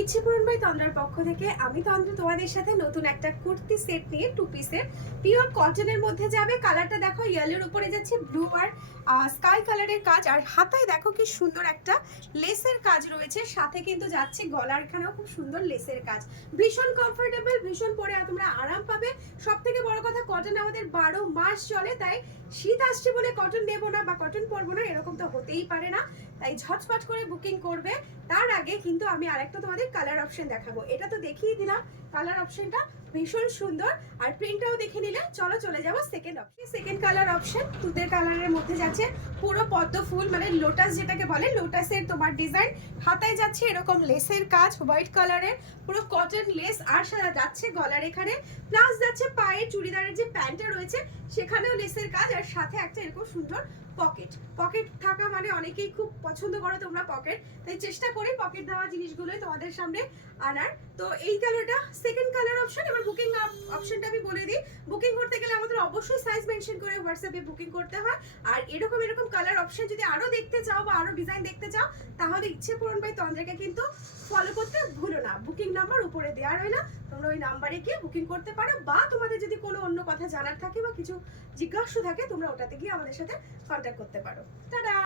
ইচ্ছে পূরণ বাই তন্দ্রার পক্ষ থেকে আমি তন্দ্র তোমাদের সাথে নতুন একটা কুর্তি সেট নিয়ে 2 পিসের পিওর কটনের মধ্যে যাবে। কালারটা দেখো ইয়েলোর উপরে যাচ্ছে ব্লু আর স্কাই কালারের কাজ, আর হাতায় দেখো কি সুন্দর একটা লেসের কাজ রয়েছে, সাথে কিন্তু যাচ্ছে গলার এখানেও খুব সুন্দর লেসের কাজ। ভীষণ কমফোর্টেবল, ভীষণ পরে তোমরা আরাম পাবে। সব থেকে বড় কথা, কটন আমাদের 12 মাস চলে, তাই শীত আসছে বলে কটন নেবো না বা কটন পরবো না এরকম তো হতেই পারে না, তাই ঝটপট করে বুকিং করবে। তার আগে কিন্তু আমি আরেকটা তোমাদের কালার অপশন দেখাবো। এটা তো দেখিয়ে দিলাম, কালার অপশনটা ভীষণ সুন্দর, আর প্রিন্টটাও দেখে নিলে। চলো চলে যাবো second option. Second colour option তুতের কালারের মধ্যে যাচ্ছে পুরো পদ্ম ফুল, মানে লোটাস যেটাকে বলে, লোটাসের তোমার ডিজাইন। হাতায় যাচ্ছে এরকম লেসের কাজ হোয়াইট কালারের, পুরো কটন লেস, আর সাথে যাচ্ছে গলার এখানে, প্লাস যাচ্ছে পায়ে চুড়িদারের যে প্যান্টটা রয়েছে সেখানেও লেসের কাজ, আর সাথে একটা এরকম সুন্দর পকেট। পকেট থাকা মানে অনেকেই খুব পছন্দ করো তোমরা পকেট, তাই চেষ্টা করি পকেট দেওয়া জিনিসগুলোই তোমাদের সামনে আনার। তো এই কালারটা সেকেন্ড কালার অপশন। এবার বুকিং অপশনটা আমি বলে দিই। বুকিং করতে গেলে আমাদের অবশ্যই সাইজ মেনশন করে হোয়াটসঅ্যাপে বুকিং করতে হয়। আর এরকম এরকম কালার অপশন যদি আরো দেখতে চাও বা আরো ডিজাইন দেখতে চাও, তাহলে ইচ্ছে পূরণ বাই তন্দ্রাকে কিন্তু ফলো করতে ভুলো না। বুকিং নাম্বার উপরে দেওয়া রইলো, তোমরা ওই নাম্বারে গিয়ে বুকিং করতে পারো, বা তোমাদের যদি কোনো অন্য কথা জানার থাকে বা কিছু জিজ্ঞাসা থাকে তোমরা ওটাতে গিয়ে আমাদের সাথে কন্ট্যাক্ট করতে পারো। টাটা।